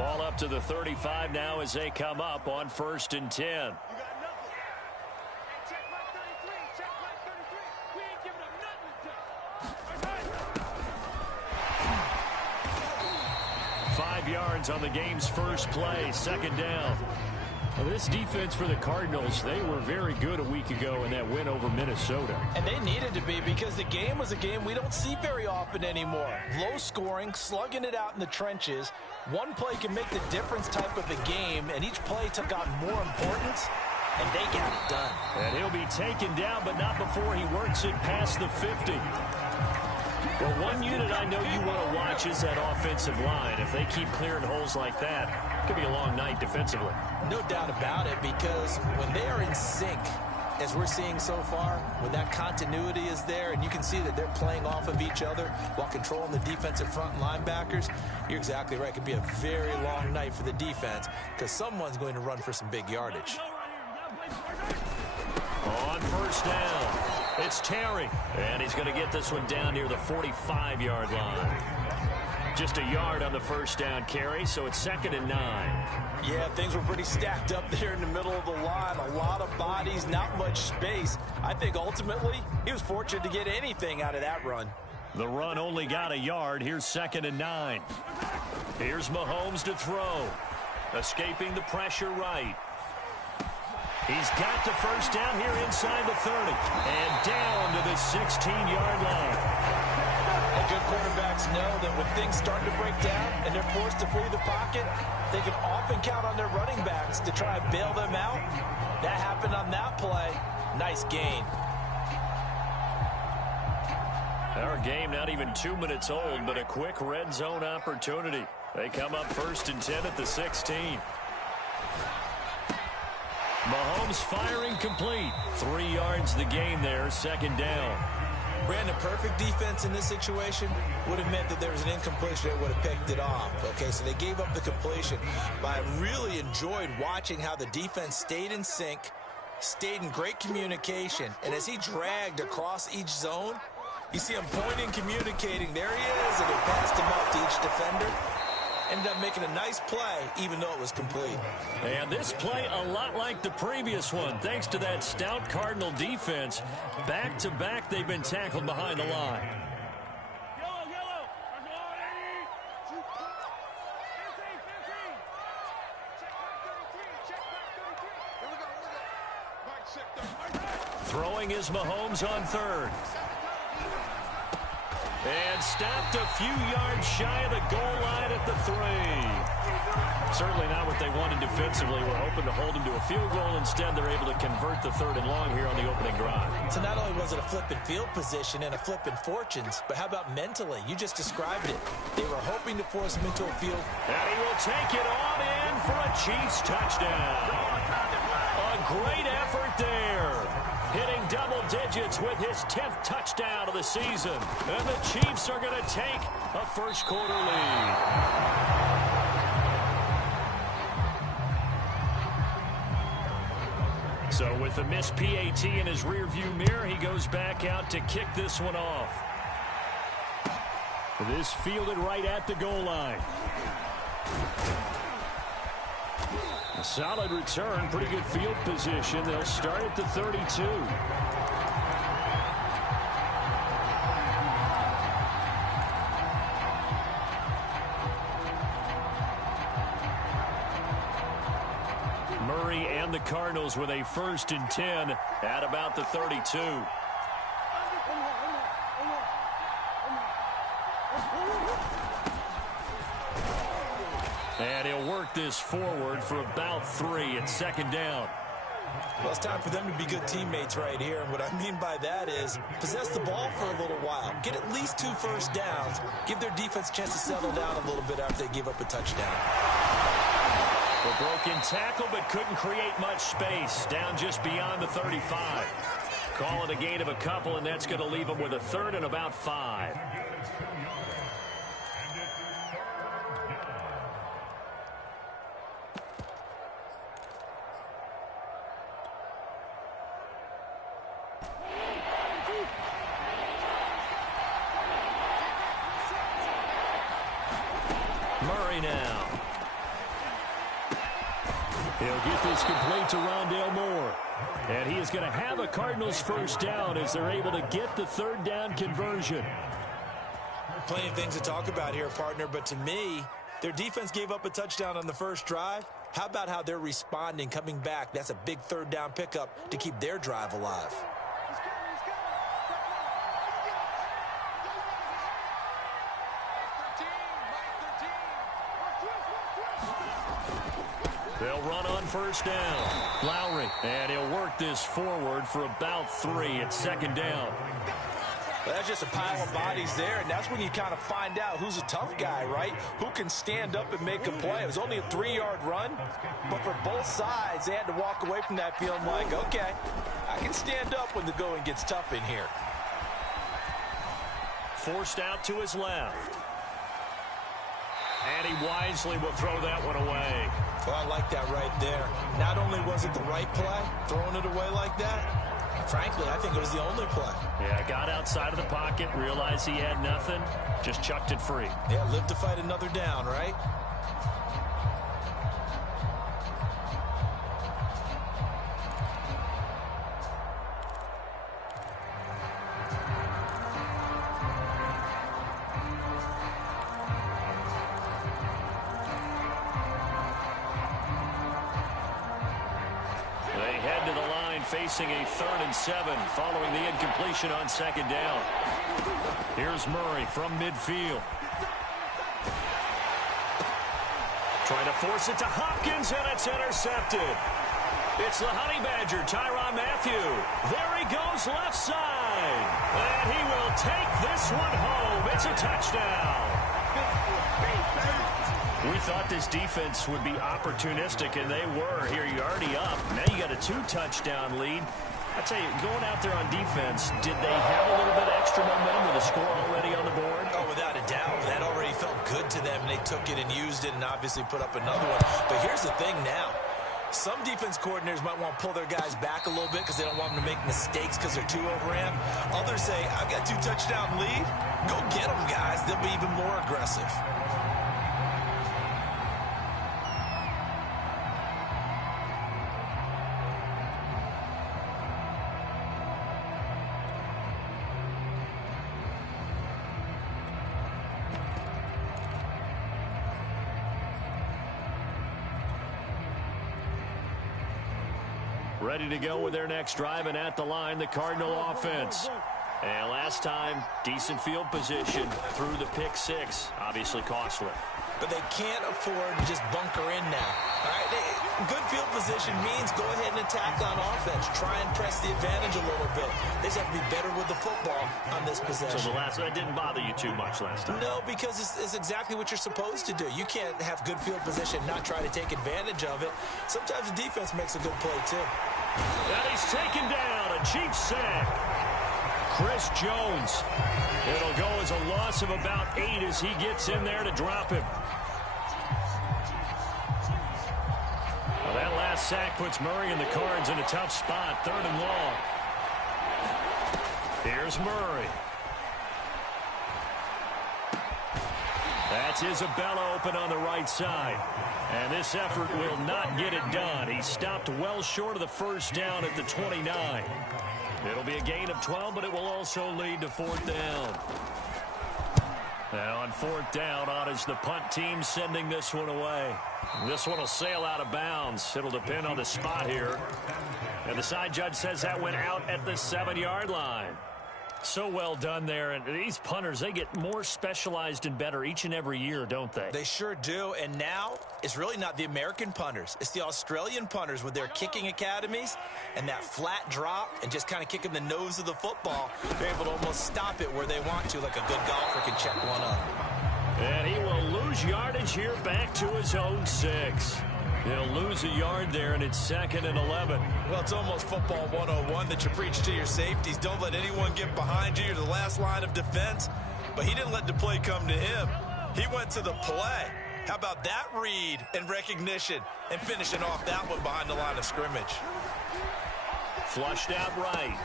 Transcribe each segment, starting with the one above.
Ball up to the 35 now as they come up on 1st and 10. 5 yards on the game's first play, 2nd down. Well, this defense for the Cardinals, they were very good a week ago in that win over Minnesota. And they needed to be, because the game was a game we don't see very often anymore. Low scoring, slugging it out in the trenches. One play can make the difference type of a game, and each play took on more importance, and they got it done. And he'll be taken down, but not before he works it past the 50. Well, one unit I know you want to watch is that offensive line. If they keep clearing holes like that, it could be a long night defensively. No doubt about it, because when they are in sync, as we're seeing so far, when that continuity is there and you can see that they're playing off of each other while controlling the defensive front linebackers, you're exactly right. It could be a very long night for the defense because someone's going to run for some big yardage. On 1st down, it's Terry, and he's going to get this one down near the 45-yard line. Just a yard on the 1st down carry, so it's 2nd and 9. Yeah, things were pretty stacked up there in the middle of the line. A lot of bodies, not much space. I think ultimately he was fortunate to get anything out of that run. The run only got a yard. Here's 2nd and 9. Here's Mahomes to throw. Escaping the pressure right. He's got the 1st down here inside the 30. And down to the 16-yard line. And good quarterbacks know that when things start to break down and they're forced to flee the pocket, they can often count on their running backs to try and bail them out. That happened on that play. Nice gain. Our game not even 2 minutes old, but a quick red zone opportunity. They come up 1st and 10 at the 16. Mahomes firing complete. 3 yards the gain there, 2nd down. Brandon, perfect defense in this situation would have meant that there was an incompletion that would have picked it off. Okay, so they gave up the completion. But I really enjoyed watching how the defense stayed in sync, stayed in great communication. And as he dragged across each zone, you see him pointing, communicating. There he is, and he passed him up to each defender. Ended up making a nice play, even though it was complete. And this play a lot like the previous one, thanks to that stout Cardinal defense. Back-to-back, they've been tackled behind the line. Throwing is Mahomes on 3rd. And stopped a few yards shy of the goal line at the 3. Certainly not what they wanted defensively. We're hoping to hold them to a field goal. Instead, they're able to convert the 3rd and long here on the opening drive. So not only was it a flipping field position and a flipping fortunes, but how about mentally? You just described it. They were hoping to force him into a field. And he will take it on in for a Chiefs touchdown. A great effort there. Hitting double digits with his 10th touchdown of the season. And the Chiefs are going to take a first-quarter lead. So with the missed PAT in his rearview mirror, he goes back out to kick this one off. This fielded right at the goal line. A solid return, pretty good field position. They'll start at the 32. Murray and the Cardinals with a 1st and 10 at about the 32. And he'll work this forward for about 3 at 2nd down. Well, it's time for them to be good teammates right here. And what I mean by that is possess the ball for a little while. Get at least 2 first downs. Give their defense a chance to settle down a little bit after they give up a touchdown. The broken tackle, but couldn't create much space. Down just beyond the 35. Call it a gain of a couple, and that's going to leave them with a 3rd and about 5. Murray now. He'll get this complete to Rondale Moore. And he is going to have a Cardinals first down as they're able to get the third down conversion. Plenty of things to talk about here, partner, but to me, their defense gave up a touchdown on the first drive. How about how they're responding, coming back? That's a big third down pickup to keep their drive alive. They'll run on first down. Lowry, and he'll work this forward for about 3 at second down. Well, that's just a pile of bodies there, and that's when you kind of find out who's a tough guy, right? Who can stand up and make a play. It was only a 3-yard run, but for both sides, they had to walk away from that feeling like, okay, I can stand up when the going gets tough in here. Forced out to his left. And he wisely will throw that one away. Well, I like that right there. Not only was it the right play, throwing it away like that, frankly, I think it was the only play. Yeah, got outside of the pocket, realized he had nothing, just chucked it free. Yeah, live to fight another down, right? Facing a 3rd and 7 following the incompletion on second down. Here's Murray from midfield. Trying to force it to Hopkins, and it's intercepted. It's the Honey Badger, Tyrann Mathieu. There he goes left side. And he will take this one home. It's a touchdown. We thought this defense would be opportunistic, and they were. Here, you're already up. Now you got a 2-touchdown lead. I tell you, going out there on defense, did they have a little bit of extra momentum with a score already on the board? Oh, without a doubt. That already felt good to them, and they took it and used it and obviously put up another one. But here's the thing now. Some defense coordinators might want to pull their guys back a little bit because they don't want them to make mistakes because they're too overramped. Others say, I've got 2-touchdown lead. Go get them, guys. They'll be even more aggressive. Ready to go with their next drive, and at the line, the Cardinal offense. And last time, decent field position through the pick 6, obviously costly. But they can't afford to just bunker in now. All right, good field position means go ahead and attack on offense. Try and press the advantage a little bit. They just have to be better with the football on this possession. So that didn't bother you too much last time? No, because it's exactly what you're supposed to do. You can't have good field position and not try to take advantage of it. Sometimes the defense makes a good play, too. And he's taken down, a Chiefs sack. Chris Jones. It'll go as a loss of about 8 as he gets in there to drop him. Well, that last sack puts Murray and the Cards in a tough spot, 3rd and long. Here's Murray. That's Isabella open on the right side. And this effort will not get it done. He stopped well short of the first down at the 29. It'll be a gain of 12, but it will also lead to 4th down. Now on 4th down, on is the punt team sending this one away. This one will sail out of bounds. It'll depend on the spot here. And the side judge says that went out at the 7-yard line. So well done there. And these punters, they get more specialized and better each and every year, don't they? They sure do. And now it's really not the American punters. It's the Australian punters with their kicking academies and that flat drop and just kind of kicking the nose of the football. They're able to almost stop it where they want to, like a good golfer can check one up. And he will lose yardage here back to his own 6. He'll lose a yard there, and it's 2nd and 11. Well, it's almost football 101 that you preach to your safeties. Don't let anyone get behind you. You're the last line of defense. But he didn't let the play come to him. He went to the play. How about that read and recognition and finishing off that one behind the line of scrimmage? Flushed out right.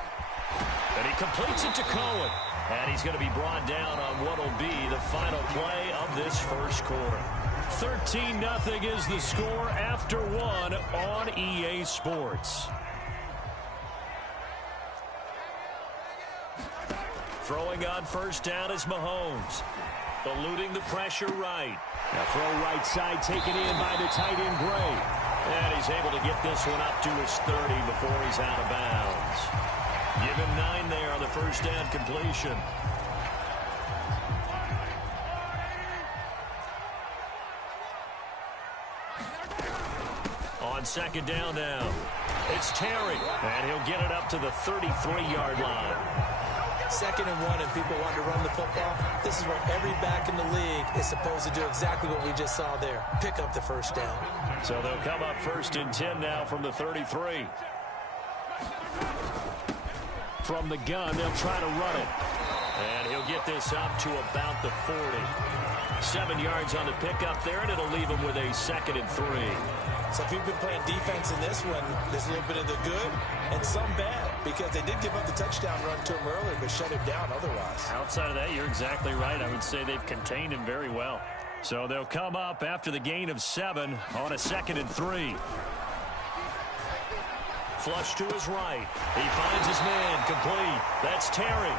And he completes it to Cohen. And he's going to be brought down on what will be the final play of this first quarter. 13-0 is the score after one on EA Sports. Throwing on first down is Mahomes. Eluding the pressure right. A throw right side taken in by the tight end Gray. And he's able to get this one up to his 30 before he's out of bounds. Give him 9 there on the first down completion. On second down now, it's Terry. And he'll get it up to the 33-yard line. 2nd and 1 and people want to run the football. This is where every back in the league is supposed to do exactly what we just saw there. Pick up the first down. So they'll come up 1st and 10 now from the 33. From the gun, they'll try to run it. And he'll get this up to about the 40. 7 yards on the pickup there, and it'll leave him with a 2nd and 3. So if you've been playing defense in this one, there's a little bit of the good and some bad, because they did give up the touchdown run to him earlier, but shut him down otherwise. Outside of that, you're exactly right. I would say they've contained him very well. So they'll come up after the gain of 7 on a 2nd and 3. Flush to his right. He finds his man complete. That's Terry.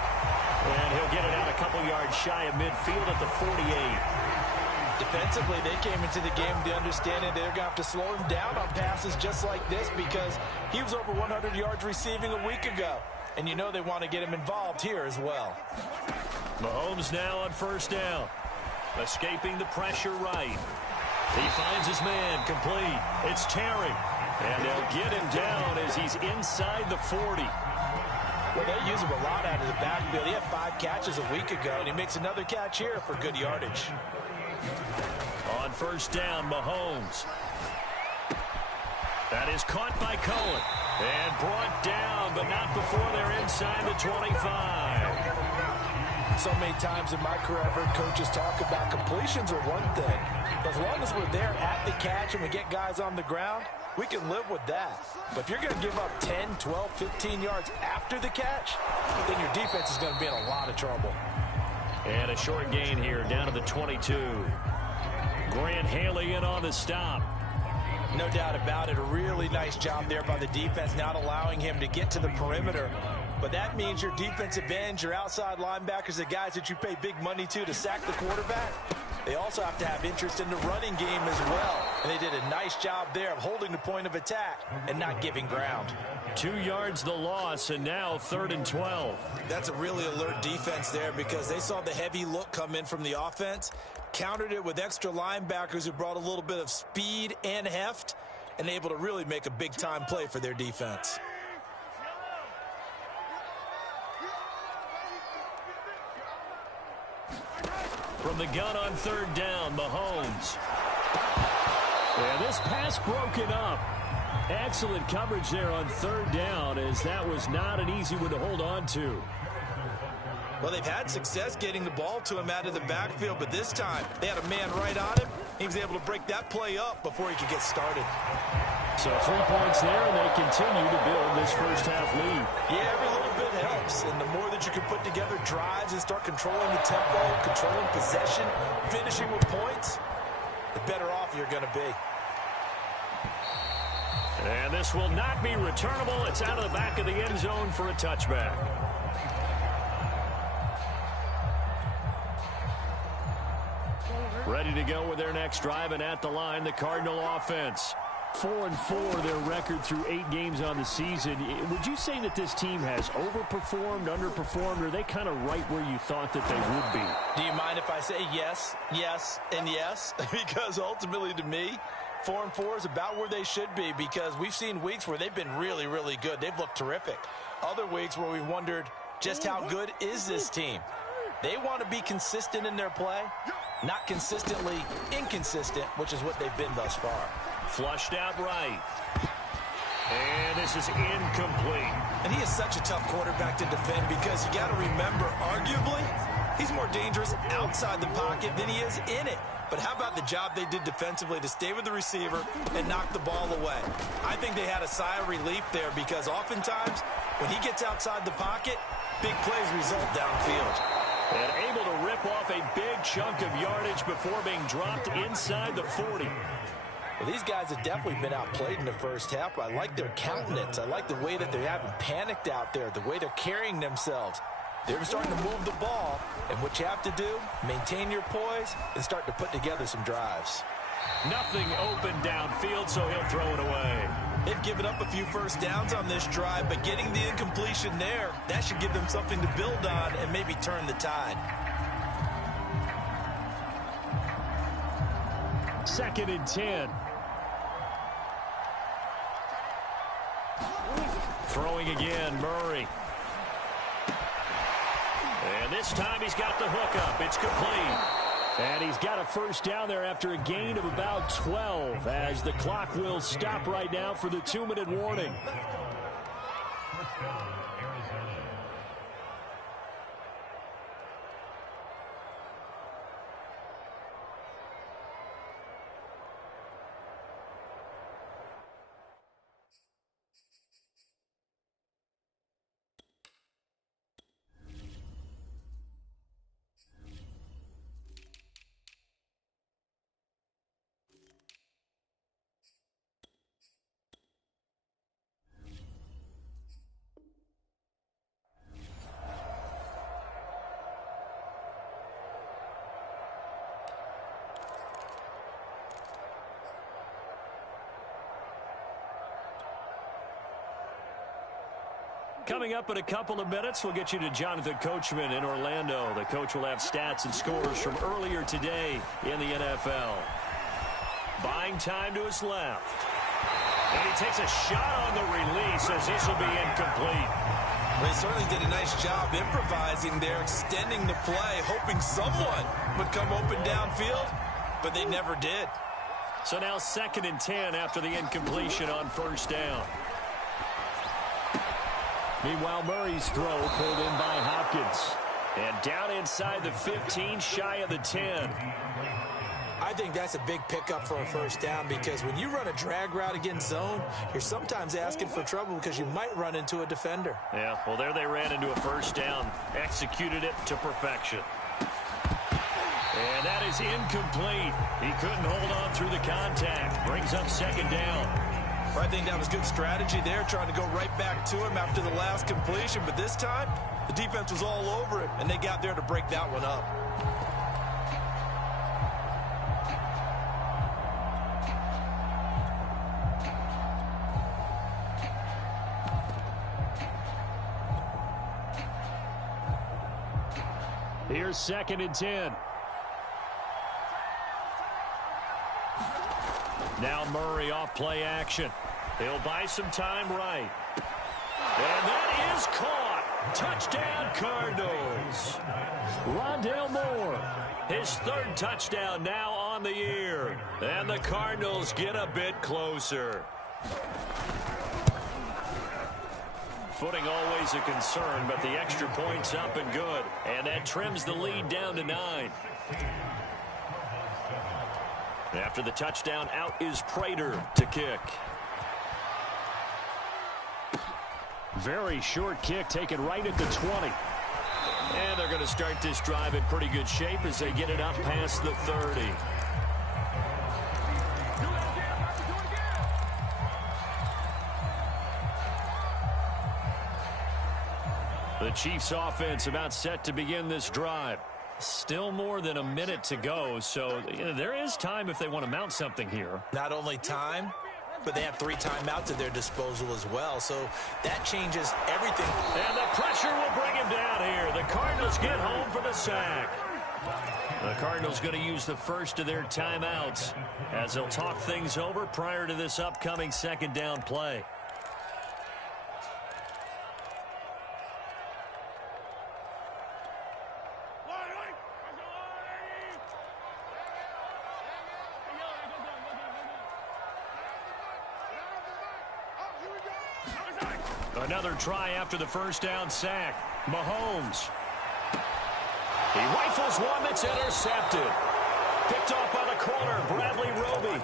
And he'll get it out a couple yards shy of midfield at the 48. Defensively, they came into the game with the understanding they're going to have to slow him down on passes just like this, because he was over 100 yards receiving a week ago. And you know they want to get him involved here as well. Mahomes now on first down. Escaping the pressure right. He finds his man complete. It's Terry. And they'll get him down as he's inside the 40. Well, they use him a lot out of the backfield. He had 5 catches a week ago, and he makes another catch here for good yardage. On first down, Mahomes. That is caught by Cohen. And brought down, but not before they're inside the 25. So many times in my career, I've heard coaches talk about completions are one thing. But as long as we're there at the catch and we get guys on the ground, we can live with that. But if you're going to give up 10, 12, 15 yards after the catch, then your defense is going to be in a lot of trouble. And a short gain here down to the 22. Grant Haley in on the stop. No doubt about it. A really nice job there by the defense, not allowing him to get to the perimeter. But that means your defensive ends, your outside linebackers, the guys that you pay big money to sack the quarterback, they also have to have interest in the running game as well. And they did a nice job there of holding the point of attack and not giving ground. 2 yards the loss, and now 3rd and 12. That's a really alert defense there, because they saw the heavy look come in from the offense, countered it with extra linebackers who brought a little bit of speed and heft, and able to really make a big-time play for their defense. From the gun on 3rd down, Mahomes. Yeah, this pass broken up. Excellent coverage there on 3rd down, as that was not an easy one to hold on to. Well, they've had success getting the ball to him out of the backfield, but this time they had a man right on him. He was able to break that play up before he could get started. So 3 points there, and they continue to build this first half lead. Yeah, every little bit helps, and the more that you can put together drives and start controlling the tempo, controlling possession, finishing with points, the better off you're going to be. And this will not be returnable. It's out of the back of the end zone for a touchback. Ready to go with their next drive, and at the line, the Cardinal offense. 4-4, their record through 8 games on the season. Would you say that this team has overperformed, underperformed, or are they kind of right where you thought that they would be? Do you mind if I say yes, yes, and yes? Because ultimately, to me, 4-4 is about where they should be, because we've seen weeks where they've been really, really good. They've looked terrific. Other weeks where we've wondered just how good is this team. They want to be consistent in their play, not consistently inconsistent, which is what they've been thus far. Flushed out right. And this is incomplete. And he is such a tough quarterback to defend, because you got to remember, arguably, he's more dangerous outside the pocket than he is in it. But how about the job they did defensively to stay with the receiver and knock the ball away? I think they had a sigh of relief there, because oftentimes when he gets outside the pocket, big plays result downfield. And able to rip off a big chunk of yardage before being dropped inside the 40. Well, these guys have definitely been outplayed in the first half, but I like their countenance. I like the way that they haven't panicked out there, the way they're carrying themselves. They're starting to move the ball, and what you have to do, maintain your poise and start to put together some drives. Nothing open downfield, so he'll throw it away. They've given up a few first downs on this drive, but getting the incompletion there, that should give them something to build on and maybe turn the tide. 2nd and 10. Throwing again, Murray. And this time he's got the hook up. It's complete. And he's got a first down there after a gain of about 12 as the clock will stop right now for the 2-minute warning. Coming up in a couple of minutes, we'll get you to Jonathan Coachman in Orlando. The coach will have stats and scores from earlier today in the NFL. Buying time to his left. And he takes a shot on the release as this will be incomplete. They certainly did a nice job improvising there, extending the play, hoping someone would come open downfield, but they never did. So now 2nd and 10 after the incompletion on first down. Meanwhile, Murray's throw pulled in by Hopkins. And down inside the 15, shy of the 10. I think that's a big pickup for a first down because when you run a drag route against zone, you're sometimes asking for trouble because you might run into a defender. Yeah, well, there they ran into a first down. Executed it to perfection. And that is incomplete. He couldn't hold on through the contact. Brings up 2nd down. I think that was good strategy there, trying to go right back to him after the last completion. But this time, the defense was all over it, and they got there to break that one up. Here's 2nd and 10. Now Murray off play action. He'll buy some time right. And that is caught. Touchdown, Cardinals. Rondale Moore. His 3rd touchdown now on the year. And the Cardinals get a bit closer. Footing always a concern, but the extra point's up and good. And that trims the lead down to 9. After the touchdown, out is Prater to kick. Very short kick taken right at the 20. And they're going to start this drive in pretty good shape as they get it up past the 30. The Chiefs offense about set to begin this drive. Still more than a minute to go, so there is time if they want to mount something here. Not only time, but they have 3 timeouts at their disposal as well, so that changes everything. And the pressure will bring him down here. The Cardinals get home for the sack. The Cardinals going to use the first of their timeouts as they'll talk things over prior to this upcoming 2nd down play. Another try after the first down sack. Mahomes. He rifles one that's intercepted. Picked off by the corner, Bradley Roby. Jacoby.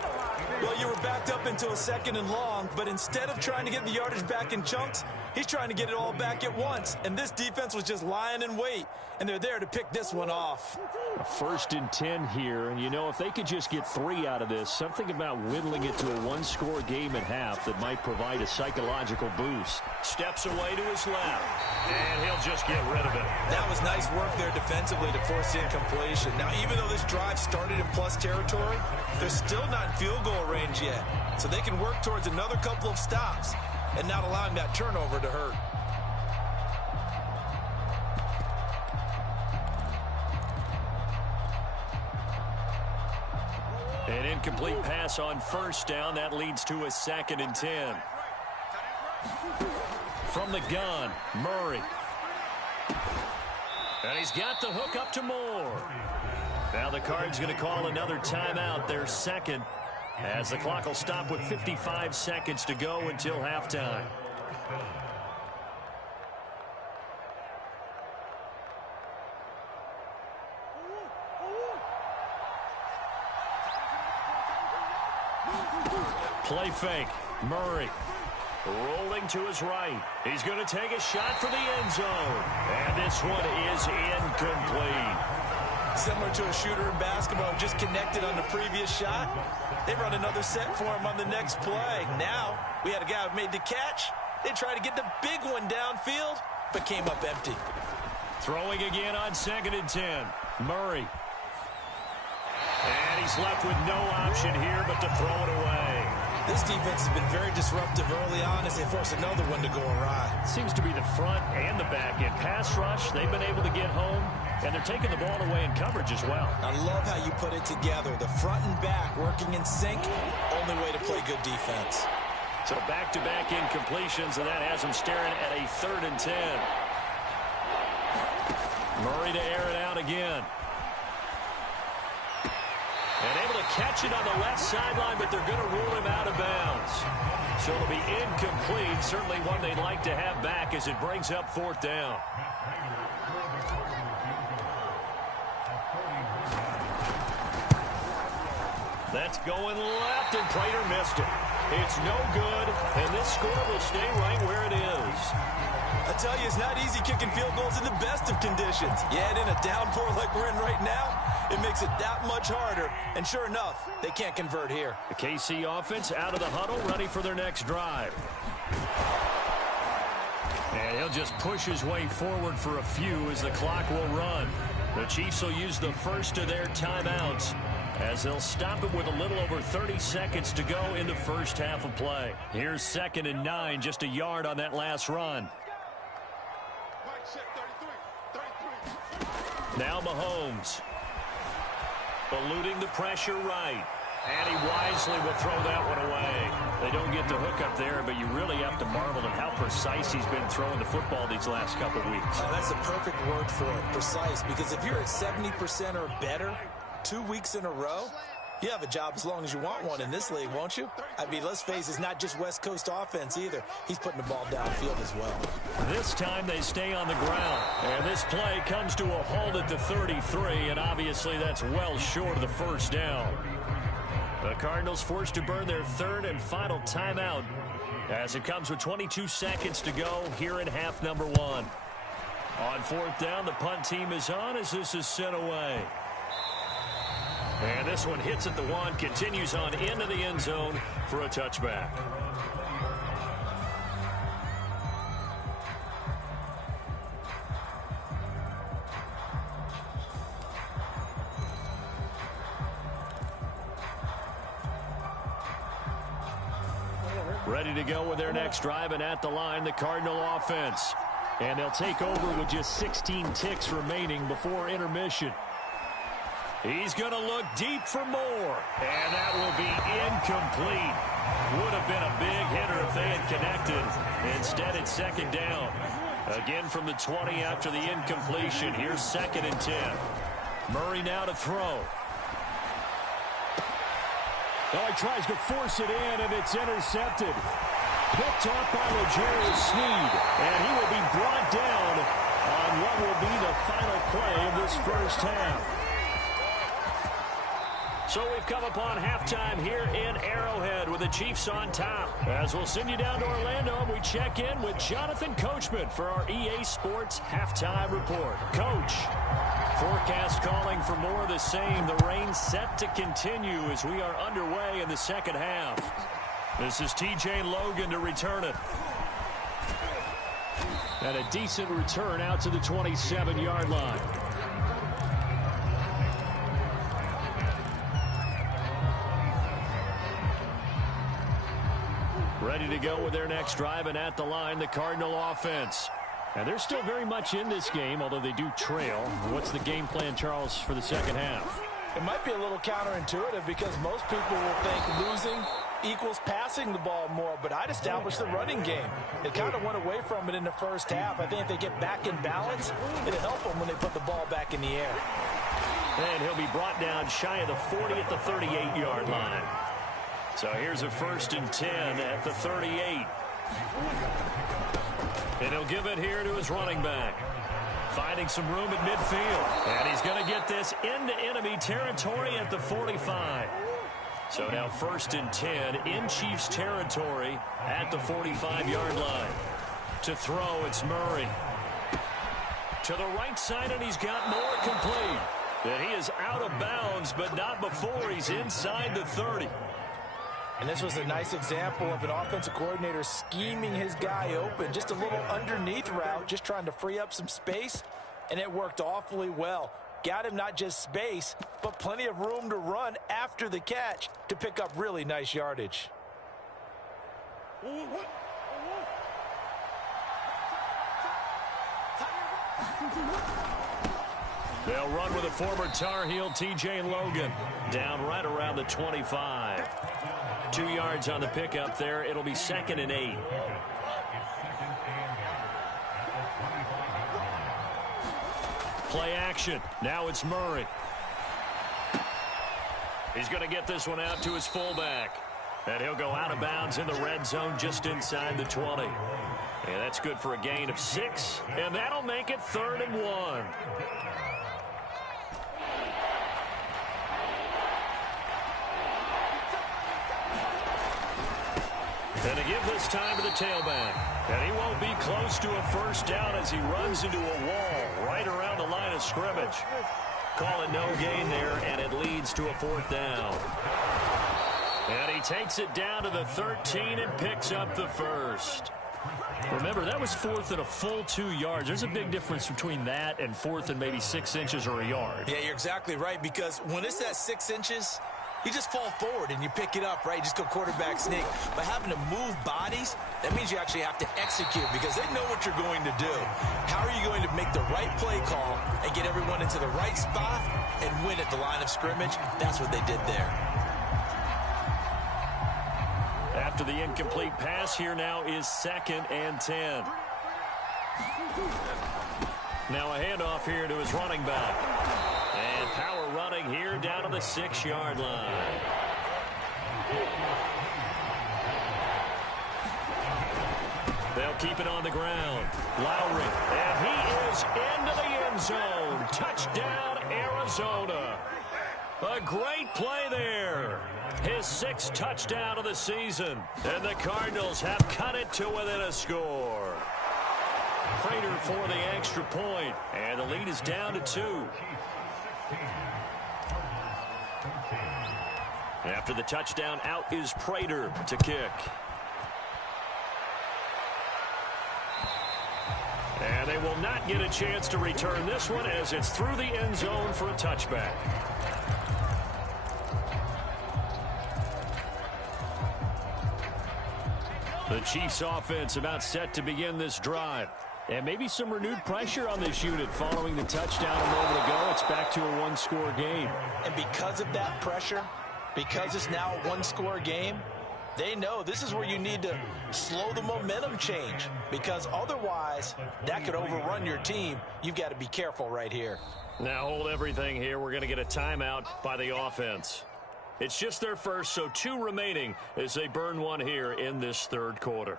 Well, you were backed up into a 2nd and long, but instead of trying to get the yardage back in chunks, he's trying to get it all back at once. And this defense was just lying in wait, and they're there to pick this one off. A 1st and 10 here, and you know, if they could just get 3 out of this, something about whittling it to a 1-score game at half that might provide a psychological boost. Steps away to his left, and he'll just get rid of it. That was nice work there defensively to force the incompletion. Now, even though this drive started in plus territory, they're still not in field goal range yet, so they can work towards another couple of stops and not allowing that turnover to hurt. An incomplete pass on 1st down. That leads to a 2nd and 10. From the gun, Murray. And he's got the hook up to Moore. Now the Cards going to call another timeout, their 2nd, as the clock will stop with 55 seconds to go until halftime. Play fake. Murray rolling to his right. He's going to take a shot for the end zone. And this one is incomplete. Similar to a shooter in basketball, just connected on the previous shot. They run another set for him on the next play. Now, we had a guy who made the catch. They tried to get the big one downfield, but came up empty. Throwing again on 2nd and 10. Murray. And he's left with no option here but to throw it away. This defense has been very disruptive early on as they force another one to go awry. Seems to be the front and the back end. Pass rush, they've been able to get home, and they're taking the ball away in coverage as well. I love how you put it together. The front and back working in sync, only way to play good defense. So back-to-back incompletions, and that has them staring at a 3rd and 10. Murray to air it out again. And able to catch it on the left sideline, but they're going to rule him out of bounds. So it'll be incomplete. Certainly one they'd like to have back as it brings up 4th down. That's going left, and Prater missed it. It's no good, and this score will stay right where it is. I tell you, it's not easy kicking field goals in the best of conditions. You add in a downpour like we're in right now, it makes it that much harder. And sure enough, they can't convert here. The KC offense out of the huddle, ready for their next drive. And he'll just push his way forward for a few as the clock will run. The Chiefs will use the first of their timeouts as they'll stop it with a little over 30 seconds to go in the first half of play. Here's 2nd and 9, just a yard on that last run. Now Mahomes. Eluding the pressure right. And he wisely will throw that one away. They don't get the hook up there, but you really have to marvel at how precise he's been throwing the football these last couple weeks. That's a perfect word for it, precise, because if you're at 70% or better 2 weeks in a row, you have a job as long as you want one in this league, won't you? I mean, let's face it, it's not just West Coast offense either. He's putting the ball downfield as well. This time they stay on the ground. And this play comes to a halt at the 33, and obviously that's well short of the 1st down. The Cardinals forced to burn their 3rd and final timeout as it comes with 22 seconds to go here in half number 1. On 4th down, the punt team is on as this is sent away. And this one hits at the 1, continues on into the end zone for a touchback. Ready to go with their next drive, and at the line, the Cardinal offense. And they'll take over with just 16 ticks remaining before intermission. He's going to look deep for more, and that will be incomplete. Would have been a big hitter if they had connected. Instead, it's 2nd down. Again from the 20 after the incompletion. Here's 2nd and 10. Murray now to throw. Oh, he tries to force it in, and it's intercepted. Picked off by L'Jarius Sneed, and he will be brought down on what will be the final play of this first half. So we've come upon halftime here in Arrowhead with the Chiefs on top. As we'll send you down to Orlando, and we check in with Jonathan Coachman for our EA Sports Halftime Report. Coach, forecast calling for more of the same. The rain set to continue as we are underway in the second half. This is TJ Logan to return it. And a decent return out to the 27-yard line. Ready to go with their next drive, and at the line, the Cardinal offense. And they're still very much in this game, although they do trail. What's the game plan, Charles, for the second half? It might be a little counterintuitive because most people will think losing equals passing the ball more, but I'd establish the running game. They kind of went away from it in the first half. I think if they get back in balance, it'll help them when they put the ball back in the air. And he'll be brought down shy of the 40 at the 38-yard line. So here's a 1st and 10 at the 38. And he'll give it here to his running back. Finding some room at midfield. And he's going to get this into enemy territory at the 45. So now 1st and 10 in Chiefs territory at the 45-yard line. To throw, it's Murray. To the right side, and he's got more complete. And he is out of bounds, but not before he's inside the 30. And this was a nice example of an offensive coordinator scheming his guy open. Just a little underneath route, just trying to free up some space, and it worked awfully well. Got him not just space, but plenty of room to run after the catch to pick up really nice yardage. They'll run with a former Tar Heel, TJ Logan, down right around the 25. 2 yards on the pickup there. It'll be 2nd and 8. Play action. Now it's Murray. He's going to get this one out to his fullback. And he'll go out of bounds in the red zone just inside the 20. And that's good for a gain of 6. And that'll make it 3rd and 1. And to give this time to the tailback. And he won't be close to a first down as he runs into a wall right around the line of scrimmage. Call it no gain there, and it leads to a 4th down. And he takes it down to the 13 and picks up the 1st. Remember, that was 4th and a full 2 yards. There's a big difference between that and 4th and maybe 6 inches or a yard. Yeah, you're exactly right, because when it's that 6 inches, you just fall forward and you pick it up, right? You just go quarterback sneak. But having to move bodies, that means you actually have to execute because they know what you're going to do. How are you going to make the right play call and get everyone into the right spot and win at the line of scrimmage? That's what they did there. After the incomplete pass, here now is 2nd and 10. Now a handoff here to his running back. And power running here down to the 6-yard line. They'll keep it on the ground. Lowry, and he is into the end zone. Touchdown, Arizona. A great play there. His 6th touchdown of the season. And the Cardinals have cut it to within a score. Prater for the extra point. And the lead is down to 2. After the touchdown, out is Prater to kick. And they will not get a chance to return this one as it's through the end zone for a touchback. The Chiefs offense about set to begin this drive. And maybe some renewed pressure on this unit following the touchdown a moment ago. It's back to a one-score game. And because of that pressure, because it's now a one-score game, they know this is where you need to slow the momentum change, because otherwise that could overrun your team. You've got to be careful right here. Now hold everything here. We're going to get a timeout by the offense. It's just their first, so 2 remaining as they burn one here in this 3rd quarter.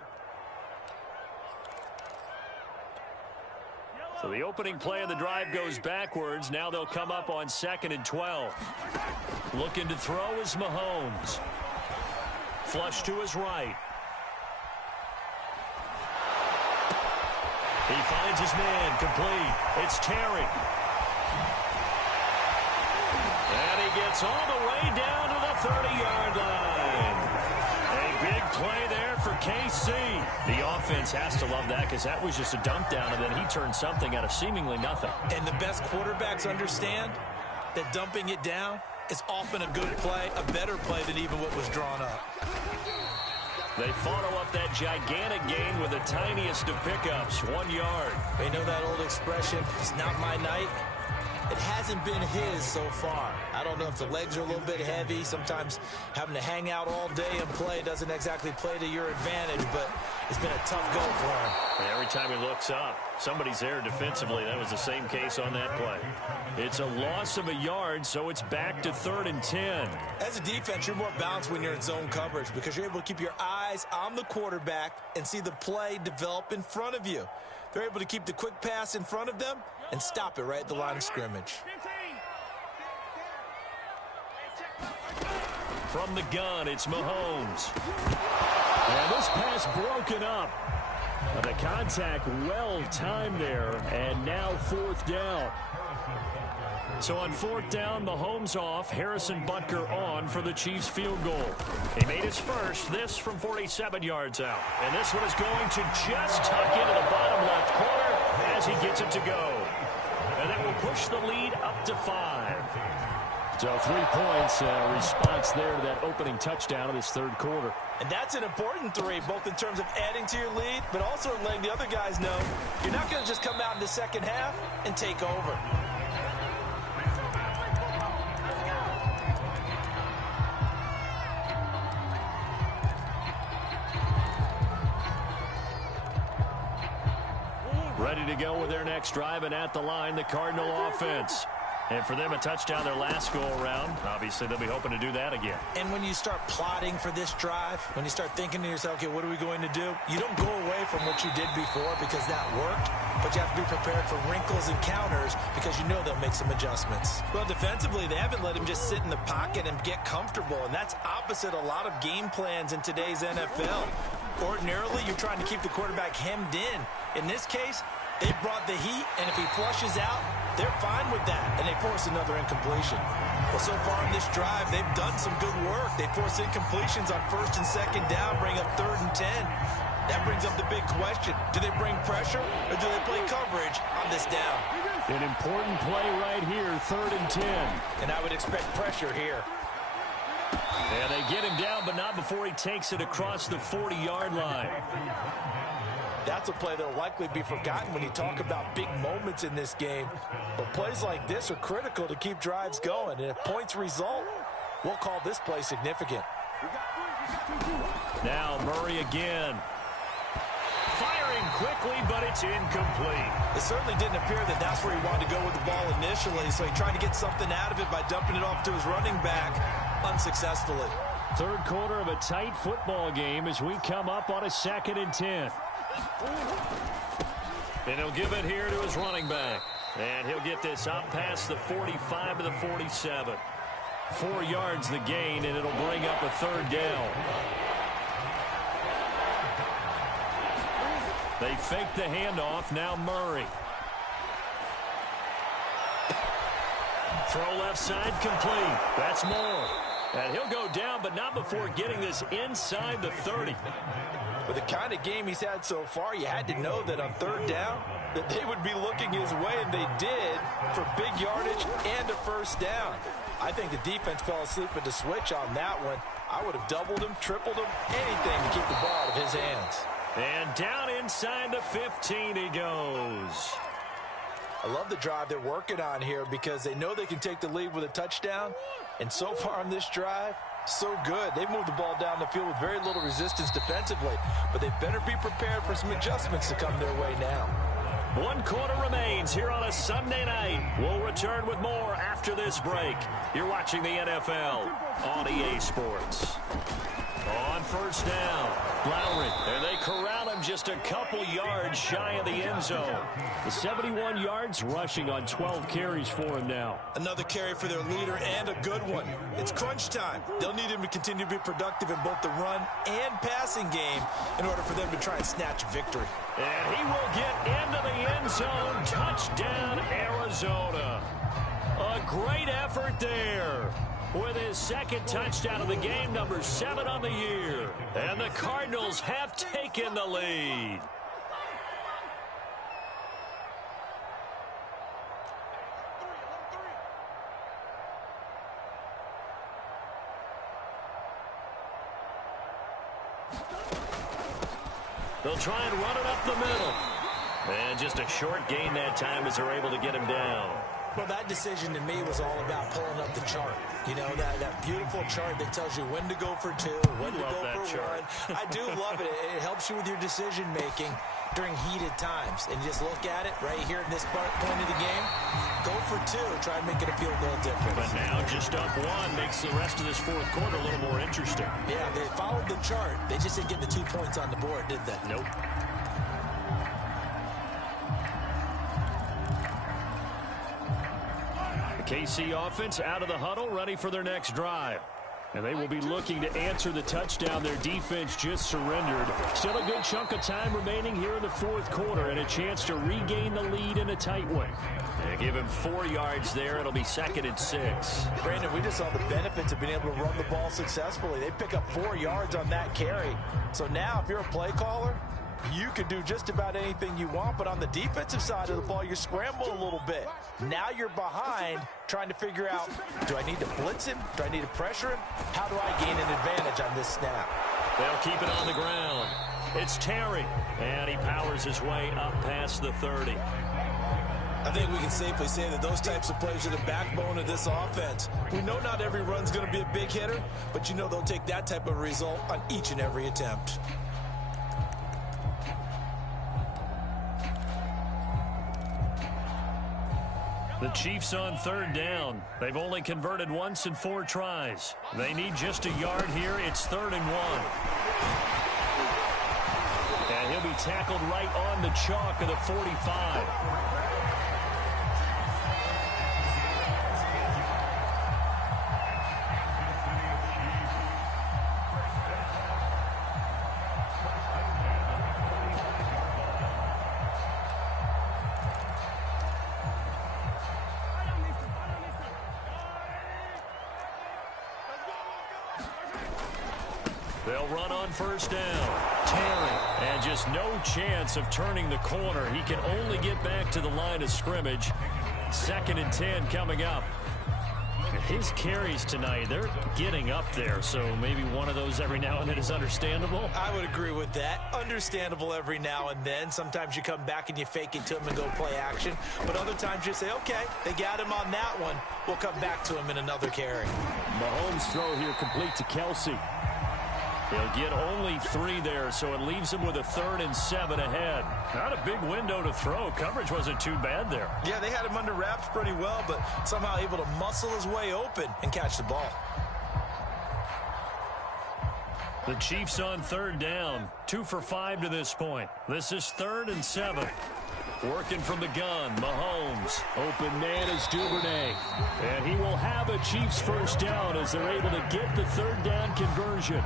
So the opening play of the drive goes backwards. Now they'll come up on 2nd and 12. Looking to throw is Mahomes. Flush to his right. He finds his man, complete. It's Terry. And he gets all the way down to the 30-yard line. A big play there for KC. The offense has to love that because that was just a dump down, and then he turned something out of seemingly nothing. And the best quarterbacks understand that dumping it down is often a good play, a better play than even what was drawn up. They follow up that gigantic gain with the tiniest of pickups, 1 yard. You know that old expression, it's not my night? It hasn't been his so far. I don't know if the legs are a little bit heavy. Sometimes having to hang out all day and play doesn't exactly play to your advantage, but it's been a tough go for him. And every time he looks up, somebody's there defensively. That was the same case on that play. It's a loss of a yard, so it's back to 3rd and 10. As a defense, you're more balanced when you're in zone coverage because you're able to keep your eyes on the quarterback and see the play develop in front of you. They're able to keep the quick pass in front of them and stop it right at the line of scrimmage. From the gun, it's Mahomes. And this pass broken up. The contact well timed there, and now 4th down. So on 4th down, Mahomes off, Harrison Butker on for the Chiefs field goal. He made his first, this from 47 yards out. And this one is going to just tuck into the bottom left corner as he gets it to go. And that will push the lead up to 5. So 3 points, response there to that opening touchdown of this 3rd quarter. And that's an important 3, both in terms of adding to your lead, but also letting the other guys know you're not going to just come out in the second half and take over. Ready to go with their next drive, and at the line, the Cardinal offense. And for them, a touchdown their last go-around. Obviously, they'll be hoping to do that again. And when you start plotting for this drive, when you start thinking to yourself, okay, what are we going to do? You don't go away from what you did before because that worked, but you have to be prepared for wrinkles and counters because you know they'll make some adjustments. Well, defensively, they haven't let him just sit in the pocket and get comfortable, and that's opposite a lot of game plans in today's NFL. Ordinarily, you're trying to keep the quarterback hemmed in. In this case, they brought the heat, and if he flushes out, they're fine with that, and they force another incompletion. Well, so far in this drive, they've done some good work. They force incompletions on 1st and 2nd down, bring up 3rd and 10. That brings up the big question. Do they bring pressure, or do they play coverage on this down? An important play right here, 3rd and 10. And I would expect pressure here. And they get him down, but not before he takes it across the 40-yard line. That's a play that will likely be forgotten when you talk about big moments in this game. But plays like this are critical to keep drives going. And if points result, we'll call this play significant. Now Murray again. Firing quickly, but it's incomplete. It certainly didn't appear that that's where he wanted to go with the ball initially. So he tried to get something out of it by dumping it off to his running back unsuccessfully. 3rd quarter of a tight football game as we come up on a 2nd and 10. And he'll give it here to his running back. And he'll get this up past the 45 to the 47. 4 yards the gain, and it'll bring up a 3rd down. They fake the handoff. Now Murray. Throw left side complete. That's Moore. And he'll go down, but not before getting this inside the 30. With the kind of game he's had so far, you had to know that on 3rd down, that they would be looking his way, and they did, for big yardage and a 1st down. I think the defense fell asleep at the switch on that one. I would have doubled him, tripled him, anything to keep the ball out of his hands. And down inside the 15 he goes. I love the drive they're working on here because they know they can take the lead with a touchdown. And so far on this drive, so good. They've moved the ball down the field with very little resistance defensively, but they better be prepared for some adjustments to come their way now. 1 quarter remains here on a Sunday night. We'll return with more after this break. You're watching the NFL on EA Sports. On first down, Lowry, and they corral him just a couple yards shy of the end zone. The 71 yards rushing on 12 carries for him now. Another carry for their leader and a good one. It's crunch time. They'll need him to continue to be productive in both the run and passing game in order for them to try and snatch a victory. And he will get into the end zone. Touchdown, Arizona. A great effort there. With his second touchdown of the game, number 7 on the year. And the Cardinals have taken the lead. They'll try and run it up the middle. And just a short gain that time as they're able to get him down. Well, that decision to me was all about pulling up the chart. You know, that beautiful chart that tells you when to go for 2, when to go for 1. I do love it. It helps you with your decision-making during heated times. And you just look at it right here in this point of the game. Go for 2. Try and make it a field goal difference. But now just up 1 makes the rest of this fourth quarter a little more interesting. Yeah, they followed the chart. They just didn't get the 2 points on the board, did they? Nope. KC offense out of the huddle, ready for their next drive. And they will be looking to answer the touchdown their defense just surrendered. Still a good chunk of time remaining here in the fourth quarter and a chance to regain the lead in a tight one. They give him 4 yards there. It'll be 2nd and 6. Brandon, we just saw the benefits of being able to run the ball successfully. They pick up 4 yards on that carry. So now if you're a play caller, you can do just about anything you want, but on the defensive side of the ball, you scramble a little bit. Now you're behind trying to figure out, do I need to blitz him? Do I need to pressure him? How do I gain an advantage on this snap? They'll keep it on the ground. It's Terry, and he powers his way up past the 30. I think we can safely say that those types of plays are the backbone of this offense. We know not every run's going to be a big hitter, but you know they'll take that type of result on each and every attempt. The Chiefs on 3rd down. They've only converted once in 4 tries. They need just a yard here. It's 3rd and 1. And he'll be tackled right on the chalk of the 45. They'll run on 1st down. Terry, and just no chance of turning the corner. He can only get back to the line of scrimmage. 2nd and 10 coming up. His carries tonight, they're getting up there, so maybe one of those every now and then is understandable. I would agree with that. Understandable every now and then. Sometimes you come back and you fake it to him and go play action. But other times you say, okay, they got him on that one. We'll come back to him in another carry. Mahomes' throw here complete to Kelsey. He'll get only 3 there, so it leaves him with a 3rd and 7 ahead. Not a big window to throw. Coverage wasn't too bad there. Yeah, they had him under wraps pretty well, but somehow able to muscle his way open and catch the ball. The Chiefs on 3rd down. 2 for 5 to this point. This is 3rd and 7. Working from the gun, Mahomes. Open man is Duvernay. And he will have a Chiefs 1st down as they're able to get the 3rd down conversion.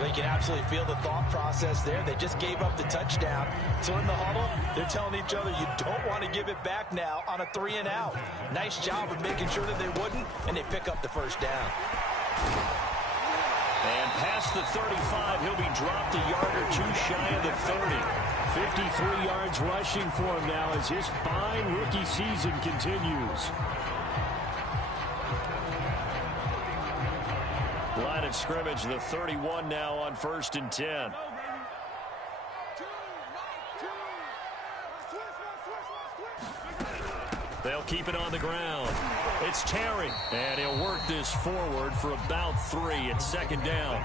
They can absolutely feel the thought process there. They just gave up the touchdown. So in the huddle, they're telling each other, you don't want to give it back now on a 3 and out. Nice job of making sure that they wouldn't, and they pick up the 1st down. And past the 35, he'll be dropped a yard or 2 shy of the 30. 53 yards rushing for him now as his fine rookie season continues. Line of scrimmage, the 31 now on 1st and 10. They'll keep it on the ground. It's Terry, and he'll work this forward for about 3 at 2nd down.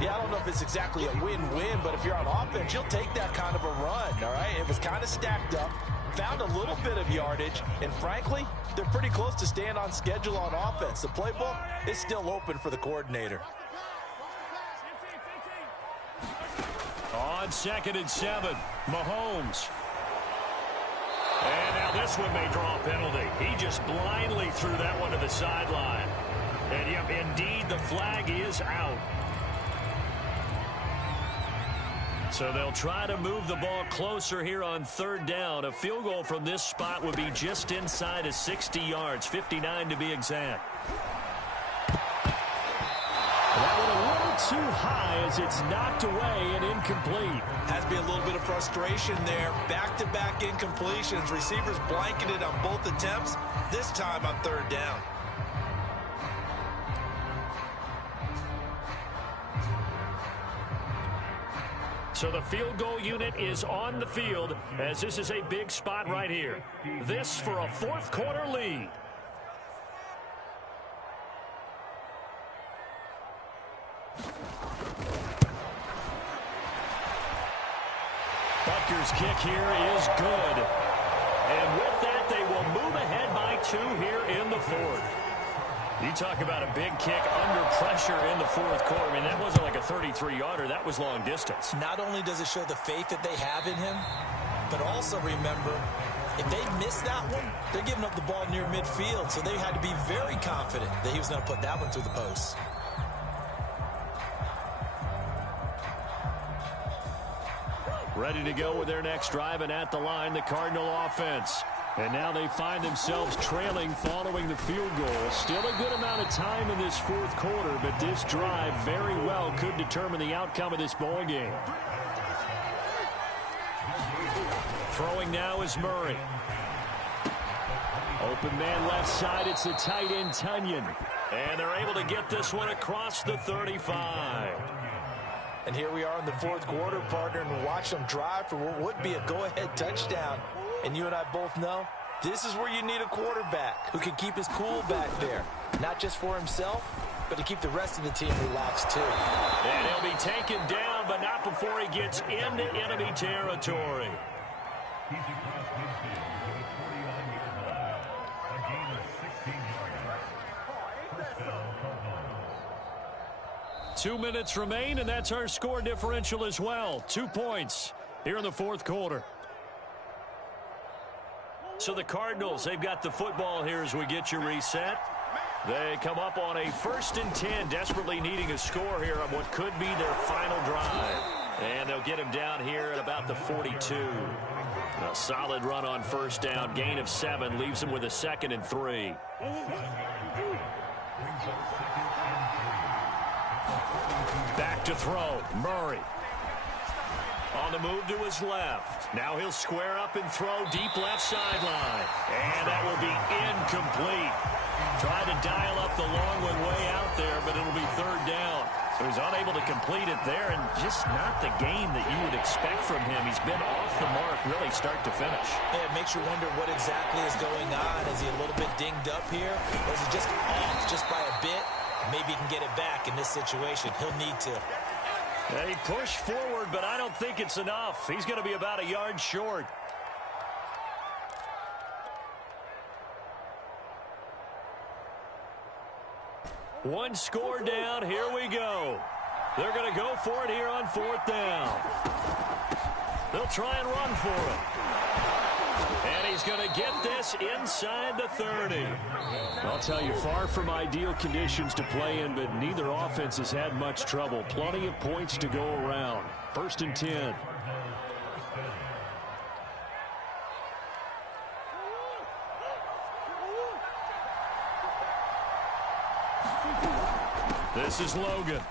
Yeah, I don't know if it's exactly a win-win, but if you're on offense, you'll take that kind of a run, all right? It was kind of stacked up, found a little bit of yardage, and frankly, they're pretty close to staying on schedule on offense. The playbook is still open for the coordinator. on 2nd and 7. Mahomes. And now this one may draw a penalty. He just blindly threw that one to the sideline. And yep, indeed, the flag is out. So they'll try to move the ball closer here on 3rd down. A field goal from this spot would be just inside of 60 yards, 59 to be exact. That one a little too high as it's knocked away and incomplete. Has to be a little bit of frustration there. Back-to-back incompletions. Receivers blanketed on both attempts, this time on 3rd down. So the field goal unit is on the field as this is a big spot right here. This for a 4th quarter lead. Butker's kick here is good. And with that, they will move ahead by 2 here in the 4th. You talk about a big kick under pressure in the 4th quarter. I mean, that wasn't like a 33-yarder. That was long distance. Not only does it show the faith that they have in him, but also remember, if they miss that one, they're giving up the ball near midfield. So they had to be very confident that he was going to put that one through the post. Ready to go with their next drive, and at the line, the Cardinal offense. And now they find themselves trailing following the field goal. Still a good amount of time in this 4th quarter, but this drive very well could determine the outcome of this ball game. Throwing now is Murray. Open man left side, it's the tight end Tunyon. And they're able to get this one across the 35. And here we are in the 4th quarter, partner, and watch them drive for what would be a go-ahead touchdown. And you and I both know this is where you need a quarterback who can keep his cool back there. Not just for himself, but to keep the rest of the team relaxed too. And he'll be taken down, but not before he gets into enemy territory. 2 minutes remain, and that's our score differential as well. 2 points here in the 4th quarter. So the Cardinals, they've got the football here as we get you reset. They come up on a 1st and 10, desperately needing a score here on what could be their final drive. And they'll get him down here at about the 42. A solid run on 1st down, gain of 7, leaves him with a 2nd and 3. Back to throw, Murray. On the move to his left. Now he'll square up and throw deep left sideline. And that will be incomplete. Tried to dial up the long one way out there, but it'll be 3rd down. So he's unable to complete it there, and just not the game that you would expect from him. He's been off the mark really start to finish. Yeah, it makes you wonder what exactly is going on. Is he a little bit dinged up here? Or is he just off just by a bit? Maybe he can get it back in this situation. He'll need to. They push forward, but I don't think it's enough. He's going to be about a yard short. One score down. Here we go. They're going to go for it here on 4th down. They'll try and run for it. And he's going to get this inside the 30. I'll tell you, far from ideal conditions to play in, but neither offense has had much trouble. Plenty of points to go around. 1st and 10. This is Logan.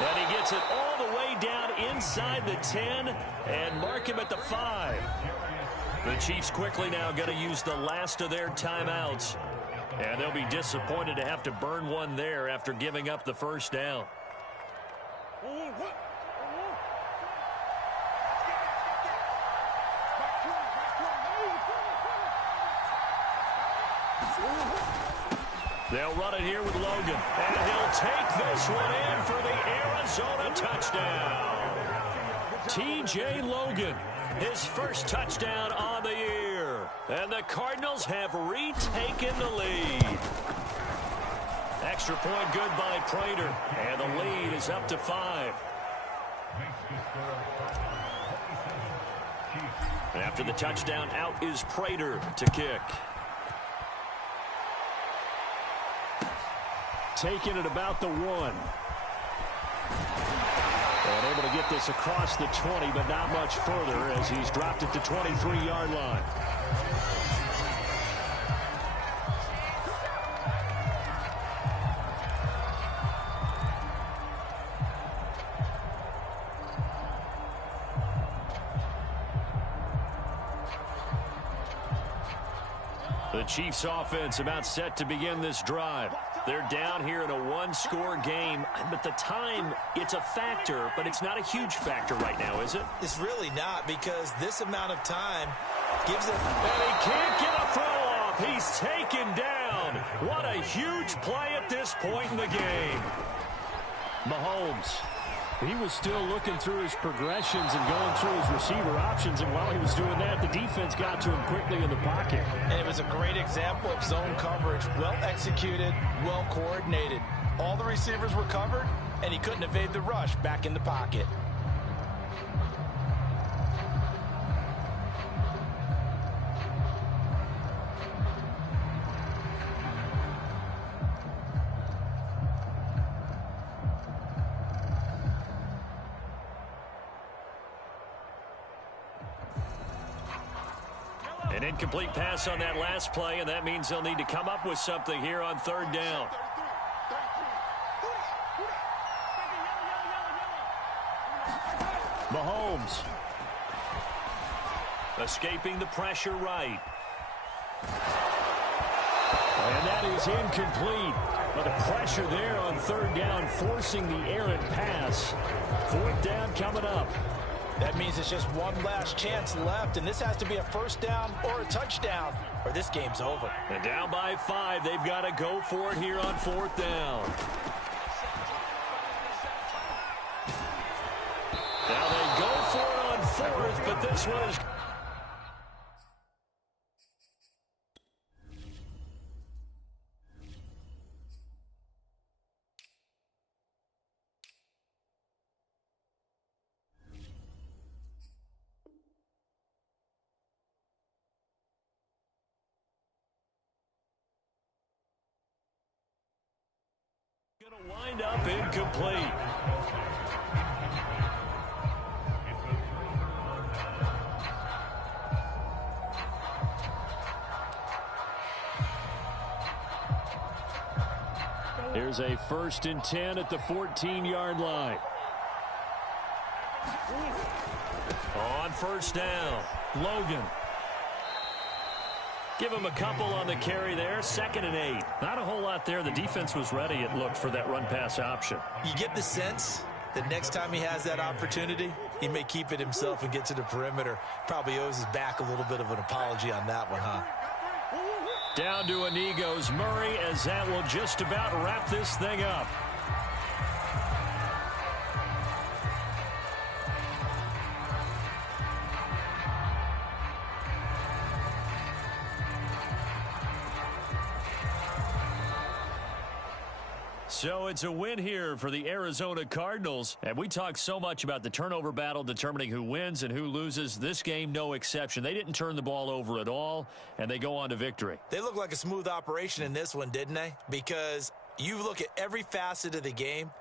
And he gets it all the way down inside the 10 and mark him at the 5. The Chiefs quickly now going to use the last of their timeouts. And they'll be disappointed to have to burn one there after giving up the 1st down. They'll run it here with Logan. And he'll take this one in for the Arizona touchdown. T.J. Logan, his first touchdown on the year. And the Cardinals have retaken the lead. Extra point good by Prater. And the lead is up to 5. After the touchdown, out is Prater to kick. Taking it about the 1. And able to get this across the 20, but not much further as he's dropped at the 23-yard line. The Chiefs offense about set to begin this drive. They're down here in a one-score game, but the time, it's a factor, but it's not a huge factor right now, is it? It's really not, because this amount of time gives them... And he can't get a throw off. He's taken down. What a huge play at this point in the game. Mahomes. He was still looking through his progressions and going through his receiver options, and while he was doing that, the defense got to him quickly in the pocket. And it was a great example of zone coverage. Well executed, well coordinated. All the receivers were covered, and he couldn't evade the rush back in the pocket. An incomplete pass on that last play, and that means they'll need to come up with something here on third down. Mahomes. Escaping the pressure right. And that is incomplete. But the pressure there on third down, forcing the errant pass. Fourth down coming up. That means it's just one last chance left, and this has to be a first down or a touchdown, or this game's over. And down by 5, they've got to go for it here on fourth down. Now they go for it on fourth, but this one is... Gonna wind up incomplete. Here's a 1st and 10 at the 14-yard line. On first down, Logan. Give him a couple on the carry there. 2nd and 8. Not a whole lot there. The defense was ready, it looked, for that run-pass option. You get the sense that next time he has that opportunity, he may keep it himself and get to the perimeter. Probably owes his back a little bit of an apology on that one, huh? Down to a knee goes Murray, as that will just about wrap this thing up. So it's a win here for the Arizona Cardinals. And we talk so much about the turnover battle determining who wins and who loses. This game, no exception. They didn't turn the ball over at all, and they go on to victory. They look like a smooth operation in this one, didn't they? Because you look at every facet of the game,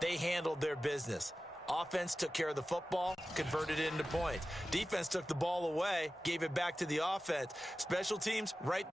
they handled their business. Offense took care of the football, converted it into points. Defense took the ball away, gave it back to the offense. Special teams, right